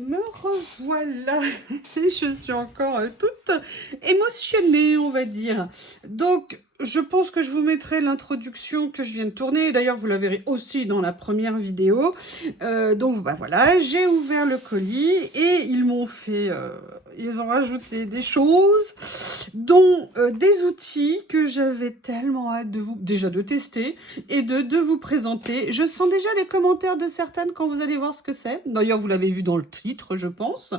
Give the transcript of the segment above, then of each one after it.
Me revoilà. Je suis encore toute émotionnée, on va dire. Donc, je pense que je vous mettrai l'introduction que je viens de tourner. D'ailleurs, vous la verrez aussi dans la première vidéo. Donc, bah voilà, j'ai ouvert le colis et ils m'ont fait... ils ont rajouté des choses, dont des outils que j'avais tellement hâte de vous... Déjà de tester et de vous présenter. Je sens déjà les commentaires de certaines quand vous allez voir ce que c'est. D'ailleurs, vous l'avez vu dans le titre, je pense.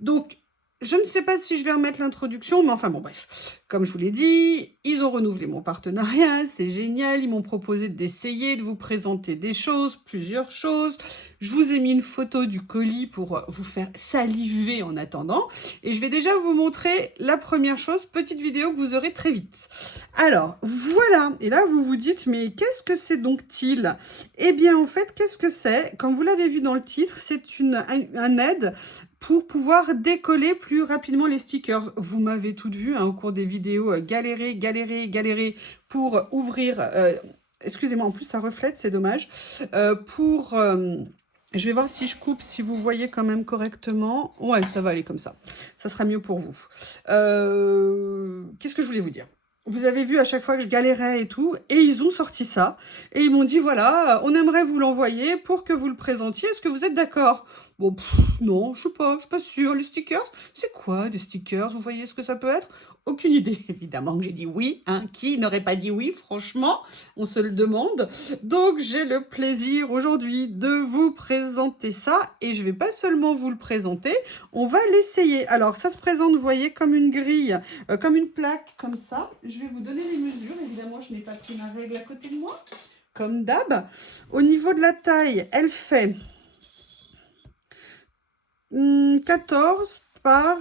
Donc, je ne sais pas si je vais remettre l'introduction, mais enfin bon, bref. Comme je vous l'ai dit, ils ont renouvelé mon partenariat, c'est génial. Ils m'ont proposé d'essayer de vous présenter des choses, plusieurs choses. Je vous ai mis une photo du colis pour vous faire saliver en attendant. Et je vais déjà vous montrer la première chose, petite vidéo que vous aurez très vite. Alors, voilà. Et là, vous vous dites, mais qu'est-ce que c'est donc-il? Eh bien, en fait, qu'est-ce que c'est? Comme vous l'avez vu dans le titre, c'est un aide pour pouvoir décoller plus rapidement les stickers. Vous m'avez toutes vu au cours des vidéos, galérer pour ouvrir... excusez-moi, en plus ça reflète, c'est dommage. Je vais voir si je coupe, si vous voyez quand même correctement. Ouais, ça va aller comme ça. Ça sera mieux pour vous. Qu'est-ce que je voulais vous dire? Vous avez vu à chaque fois que je galérais et tout, et ils ont sorti ça. Et ils m'ont dit, voilà, on aimerait vous l'envoyer pour que vous le présentiez. Est-ce que vous êtes d'accord? Bon, non, je suis pas sûre. Les stickers, c'est quoi des stickers? Vous voyez ce que ça peut être? Aucune idée. Évidemment que j'ai dit oui. Qui n'aurait pas dit oui, franchement? On se le demande. Donc, j'ai le plaisir aujourd'hui de vous présenter ça. Et je vais pas seulement vous le présenter, on va l'essayer. Alors, ça se présente, vous voyez, comme une grille, comme une plaque, comme ça. Je vais vous donner les mesures. Évidemment, je n'ai pas pris ma règle à côté de moi, comme d'hab. Au niveau de la taille, elle fait 14 par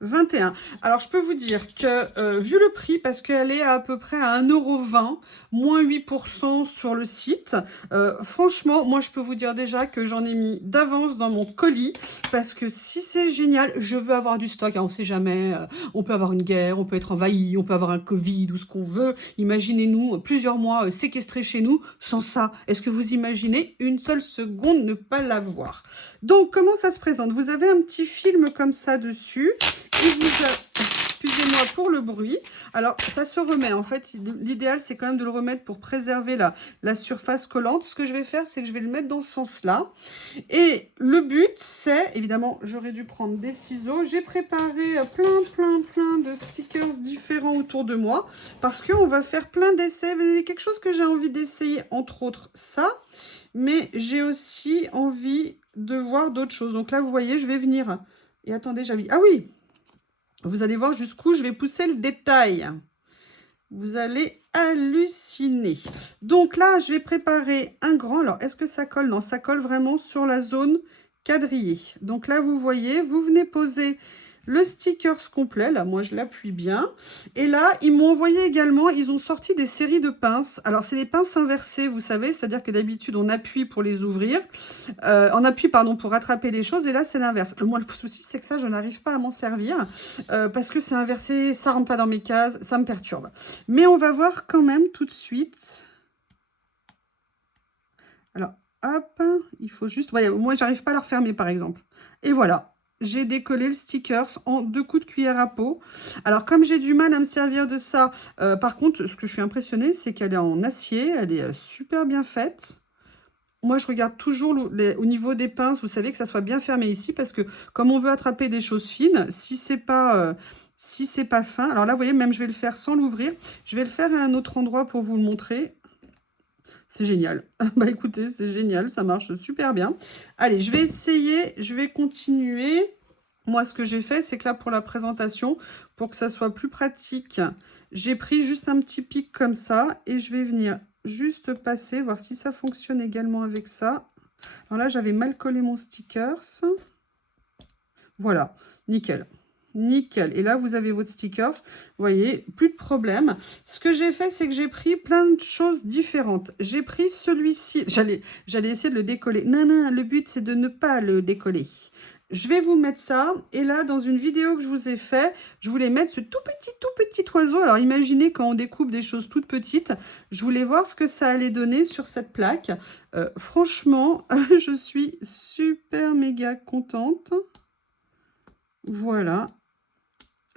21. Alors, je peux vous dire que, vu le prix, parce qu'elle est à peu près à 1,20 €, moins 8% sur le site, franchement, moi, je peux vous dire déjà que j'en ai mis d'avance dans mon colis, parce que si c'est génial, je veux avoir du stock, on ne sait jamais, on peut avoir une guerre, on peut être envahi, on peut avoir un Covid ou ce qu'on veut. Imaginez-nous plusieurs mois séquestrés chez nous sans ça. Est-ce que vous imaginez une seule seconde ne pas l'avoir? Donc, comment ça se présente? Vous avez un petit film comme ça dessus. Excusez-moi pour le bruit. Alors, ça se remet. En fait, l'idéal, c'est quand même de le remettre pour préserver la surface collante. Ce que je vais faire, c'est que je vais le mettre dans ce sens-là. Et le but, c'est... Évidemment, j'aurais dû prendre des ciseaux. J'ai préparé plein de stickers différents autour de moi. Parce qu'on va faire plein d'essais. Il y a quelque chose que j'ai envie d'essayer, entre autres ça. Mais j'ai aussi envie de voir d'autres choses. Donc là, vous voyez, je vais venir... Et attendez, j'avais... Ah oui! Vous allez voir jusqu'où je vais pousser le détail. Vous allez halluciner. Donc là, je vais préparer un grand. Alors, est-ce que ça colle? Non, ça colle vraiment sur la zone quadrillée. Donc là, vous voyez, vous venez poser le stickers complet. Là, moi, je l'appuie bien. Et là, ils m'ont envoyé également, ils ont sorti des séries de pinces. Alors, c'est des pinces inversées, vous savez. C'est-à-dire que d'habitude, on appuie pour les ouvrir. On appuie, pardon, pour rattraper les choses. Et là, c'est l'inverse. Le souci, c'est que ça, je n'arrive pas à m'en servir. Parce que c'est inversé, ça rentre pas dans mes cases, ça me perturbe. Mais on va voir quand même tout de suite. Alors, hop, il faut juste... Voyez, moi, j'arrive pas à la refermer, par exemple. Et voilà. J'ai décollé le stickers en 2 coups de cuillère à peau. Alors, comme j'ai du mal à me servir de ça, par contre, ce que je suis impressionnée, c'est qu'elle est en acier. Elle est super bien faite. Moi, je regarde toujours au niveau des pinces, vous savez, que ça soit bien fermé ici, parce que comme on veut attraper des choses fines, si c'est pas fin, alors là, vous voyez, même je vais le faire sans l'ouvrir. Je vais le faire à un autre endroit pour vous le montrer. C'est génial. Bah écoutez, c'est génial, ça marche super bien. Allez, je vais essayer, je vais continuer. Moi, ce que j'ai fait, c'est que là, pour la présentation, pour que ça soit plus pratique, j'ai pris juste un petit pic comme ça et je vais venir juste passer, voir si ça fonctionne également avec ça. Alors là, j'avais mal collé mon stickers. Voilà, nickel. Nickel. Et là, vous avez votre stickers. Vous voyez, plus de problème. Ce que j'ai fait, c'est que j'ai pris plein de choses différentes. J'ai pris celui-ci. J'allais essayer de le décoller. Non, non, le but, c'est de ne pas le décoller. Je vais vous mettre ça. Et là, dans une vidéo que je vous ai fait, je voulais mettre ce tout petit oiseau. Alors, imaginez quand on découpe des choses toutes petites. Je voulais voir ce que ça allait donner sur cette plaque. Franchement, je suis super méga contente. Voilà.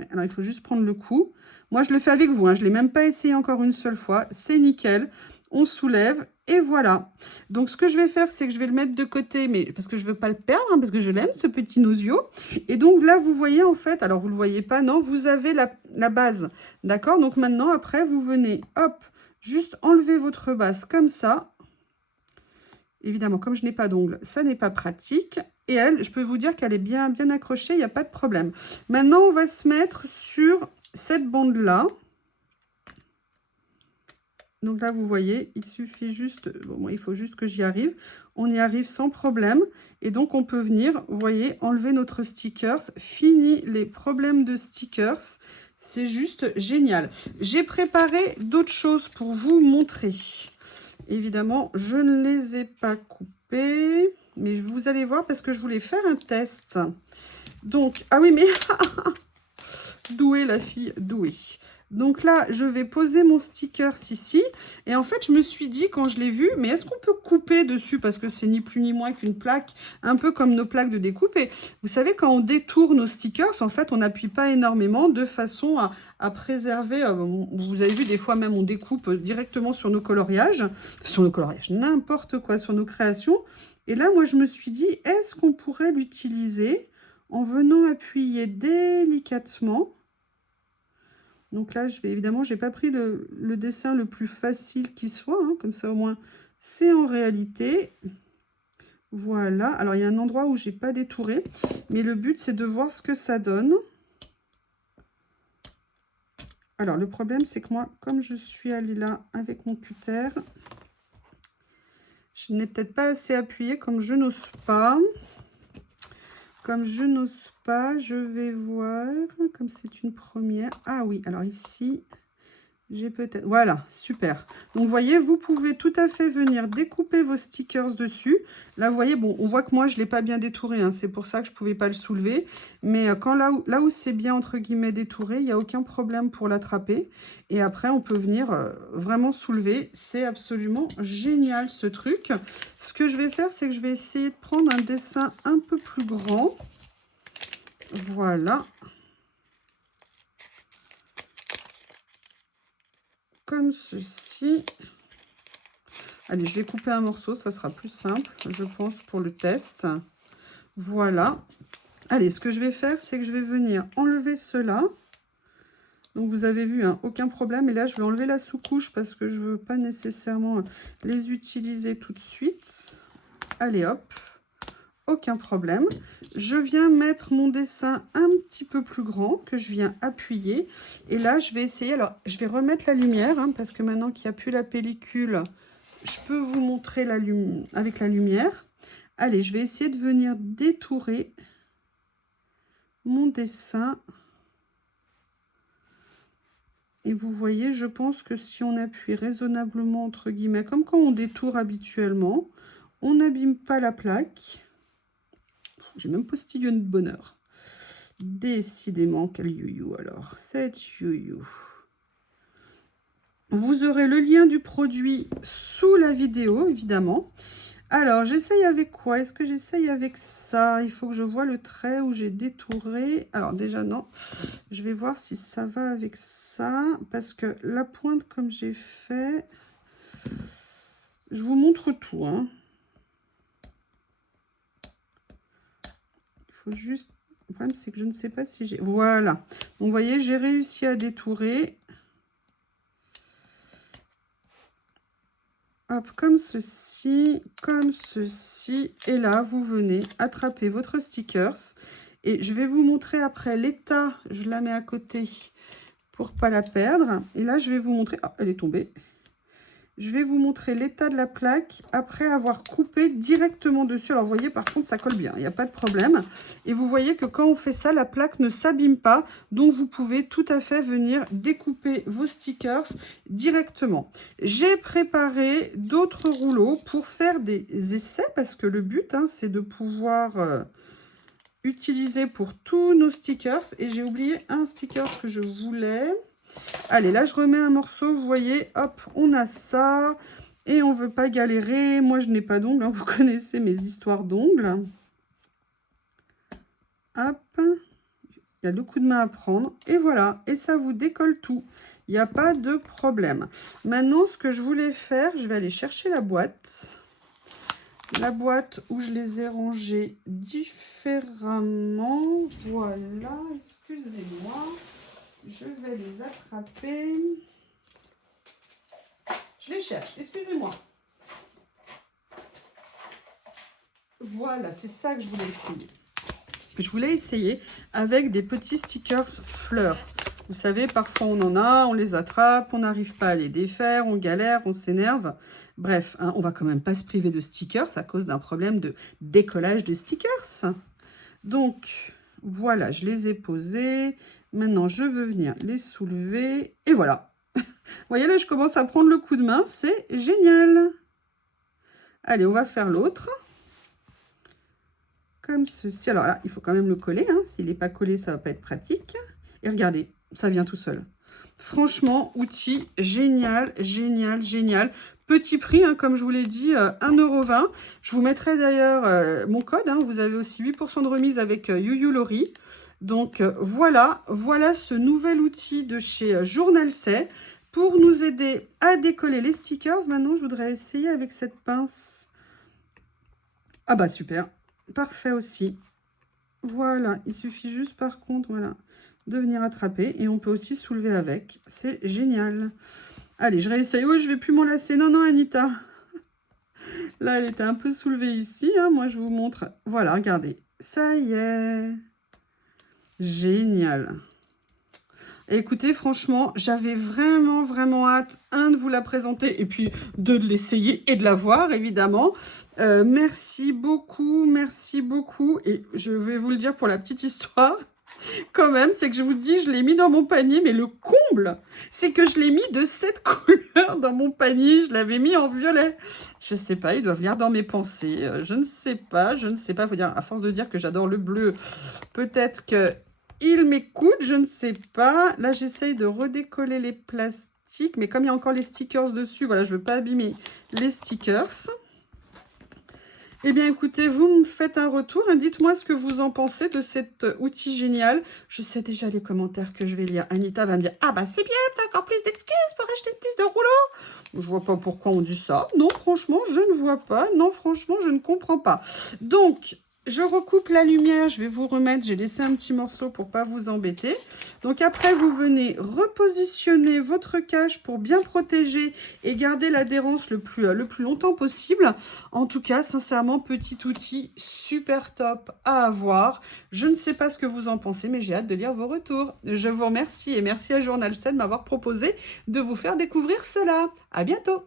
Alors, il faut juste prendre le coup. Moi, je le fais avec vous, hein. Je ne l'ai même pas essayé encore une seule fois. C'est nickel. On soulève et voilà. Donc, ce que je vais faire, c'est que je vais le mettre de côté, mais parce que je ne veux pas le perdre, hein, parce que je l'aime, ce petit nosio. Et donc, là, vous voyez, en fait, alors, vous ne le voyez pas, non, vous avez la base. D'accord? Donc, maintenant, après, vous venez, hop, juste enlever votre base comme ça. Évidemment, comme je n'ai pas d'ongles, ça n'est pas pratique. Et elle, je peux vous dire qu'elle est bien accrochée, il n'y a pas de problème. Maintenant, on va se mettre sur cette bande-là. Donc là, vous voyez, il suffit juste, bon, il faut juste que j'y arrive. On y arrive sans problème. Et donc, on peut venir, vous voyez, enlever notre stickers. Fini les problèmes de stickers. C'est juste génial. J'ai préparé d'autres choses pour vous montrer. Évidemment, je ne les ai pas coupés, mais vous allez voir parce que je voulais faire un test. Donc, ah oui, mais douée la fille, douée. Donc là, je vais poser mon sticker ici. Et en fait, je me suis dit, quand je l'ai vu, mais est-ce qu'on peut couper dessus? Parce que c'est ni plus ni moins qu'une plaque, un peu comme nos plaques de découpe. Et vous savez, quand on détourne nos stickers, en fait, on n'appuie pas énormément de façon à préserver. Vous avez vu, des fois même, on découpe directement sur nos coloriages. Sur nos coloriages, n'importe quoi, sur nos créations. Et là, moi, je me suis dit, est-ce qu'on pourrait l'utiliser en venant appuyer délicatement? Donc là, je vais évidemment, j'ai pas pris le dessin le plus facile qui soit, hein, comme ça au moins c'est en réalité. Voilà, alors il y a un endroit où j'ai pas détouré, mais le but c'est de voir ce que ça donne. Alors le problème c'est que moi, comme je suis allée là avec mon cutter, je n'ai peut-être pas assez appuyé, comme je n'ose pas. Comme je n'ose pas, je vais voir, comme c'est une première. Ah oui, alors ici, j'ai peut-être... Voilà, super. Donc, vous voyez, vous pouvez tout à fait venir découper vos stickers dessus. Là, vous voyez, bon, on voit que moi, je ne l'ai pas bien détouré, hein, c'est pour ça que je ne pouvais pas le soulever. Mais quand là où c'est bien, entre guillemets, détouré, il n'y a aucun problème pour l'attraper. Et après, on peut venir vraiment soulever. C'est absolument génial, ce truc. Ce que je vais faire, c'est que je vais essayer de prendre un dessin un peu plus grand. Voilà. Comme ceci. Allez, je vais couper un morceau, ça sera plus simple, je pense, pour le test. Voilà. Allez, ce que je vais faire, c'est que je vais venir enlever cela. Donc, vous avez vu, hein, aucun problème. Et là, je vais enlever la sous-couche parce que je ne veux pas nécessairement les utiliser tout de suite. Allez, hop. Aucun problème. Je viens mettre mon dessin un petit peu plus grand que je viens appuyer. Et là, je vais essayer. Alors, je vais remettre la lumière hein, parce que maintenant qu'il n'y a plus la pellicule, je peux vous montrer avec la lumière. Allez, je vais essayer de venir détourer mon dessin. Et vous voyez, je pense que si on appuie raisonnablement, entre guillemets, comme quand on détourne habituellement, on n'abîme pas la plaque. J'ai même postillonné de bonheur. Décidément, quel you-you alors. C'est you-you. Vous aurez le lien du produit sous la vidéo, évidemment. Alors, j'essaye avec quoi? Est-ce que j'essaye avec ça? Il faut que je vois le trait où j'ai détouré. Alors, déjà, non. Je vais voir si ça va avec ça. Parce que la pointe, comme j'ai fait... Je vous montre tout, hein. Il faut juste... Le problème, c'est que je ne sais pas si j'ai... Voilà. Donc, vous voyez, j'ai réussi à détourer. Hop, comme ceci, et là, vous venez attraper votre stickers. Et je vais vous montrer après l'état, je la mets à côté pour pas la perdre. Et là, je vais vous montrer, ah, elle est tombée. Je vais vous montrer l'état de la plaque après avoir coupé directement dessus. Alors, vous voyez, par contre, ça colle bien, il n'y a pas de problème. Et vous voyez que quand on fait ça, la plaque ne s'abîme pas. Donc, vous pouvez tout à fait venir découper vos stickers directement. J'ai préparé d'autres rouleaux pour faire des essais parce que le but, hein, c'est de pouvoir utiliser pour tous nos stickers. Et j'ai oublié un sticker que je voulais. Allez, là, je remets un morceau. Vous voyez, hop, on a ça. Et on ne veut pas galérer. Moi, je n'ai pas d'ongles. Hein. Vous connaissez mes histoires d'ongles. Hop. Il y a 2 coups de main à prendre. Et voilà. Et ça vous décolle tout. Il n'y a pas de problème. Maintenant, ce que je voulais faire, je vais aller chercher la boîte. La boîte où je les ai rangés différemment. Voilà. Excusez-moi. Je vais les attraper. Je les cherche. Excusez-moi. Voilà, c'est ça que je voulais essayer. Je voulais essayer avec des petits stickers fleurs. Vous savez, parfois on en a, on les attrape, on n'arrive pas à les défaire, on galère, on s'énerve. Bref, hein, on va quand même pas se priver de stickers à cause d'un problème de décollage des stickers. Donc, voilà, je les ai posés. Maintenant, je veux venir les soulever. Et voilà. Vous voyez, là, je commence à prendre le coup de main. C'est génial. Allez, on va faire l'autre. Comme ceci. Alors là, il faut quand même le coller. Hein. S'il n'est pas collé, ça ne va pas être pratique. Et regardez, ça vient tout seul. Franchement, outil génial, génial, génial. Petit prix, hein, comme je vous l'ai dit, 1,20 €. Je vous mettrai d'ailleurs mon code. Hein. Vous avez aussi 8% de remise avec Youyou Laurie. Donc voilà, voilà ce nouvel outil de chez Journal C pour nous aider à décoller les stickers. Maintenant, je voudrais essayer avec cette pince. Ah bah super. Parfait aussi. Voilà, il suffit juste par contre, voilà, de venir attraper et on peut aussi soulever avec. C'est génial. Allez, je réessaye. Oui, je vais plus m'en lasser. Non, non, Anita. Là, elle était un peu soulevée ici. Hein. Moi, je vous montre. Voilà, regardez. Ça y est. Génial. Écoutez, franchement, j'avais vraiment, vraiment hâte, de vous la présenter et puis de l'essayer et de la voir, évidemment. Merci beaucoup, merci beaucoup. Et je vais vous le dire pour la petite histoire, quand même, c'est que je vous dis, je l'ai mis dans mon panier, mais le comble, c'est que je l'ai mis de cette couleur dans mon panier. Je l'avais mis en violet. Je sais pas, il doit venir dans mes pensées. Je ne sais pas, je ne sais pas. Faut dire, à force de dire que j'adore le bleu, peut-être que... il m'écoute, je ne sais pas. Là, j'essaye de redécoller les plastiques. Mais comme il y a encore les stickers dessus, voilà, je ne veux pas abîmer les stickers. Eh bien, écoutez, vous me faites un retour. Hein, dites-moi ce que vous en pensez de cet outil génial. Je sais déjà les commentaires que je vais lire. Anita va me dire, ah bah c'est bien, t'as encore plus d'excuses pour acheter plus de rouleaux. Je vois pas pourquoi on dit ça. Non, franchement, je ne vois pas. Non, franchement, je ne comprends pas. Donc... je recoupe la lumière, je vais vous remettre, j'ai laissé un petit morceau pour pas vous embêter. Donc après, vous venez repositionner votre cache pour bien protéger et garder l'adhérence le plus longtemps possible. En tout cas, sincèrement, petit outil super top à avoir. Je ne sais pas ce que vous en pensez, mais j'ai hâte de lire vos retours. Je vous remercie et merci à Journal C de m'avoir proposé de vous faire découvrir cela. À bientôt!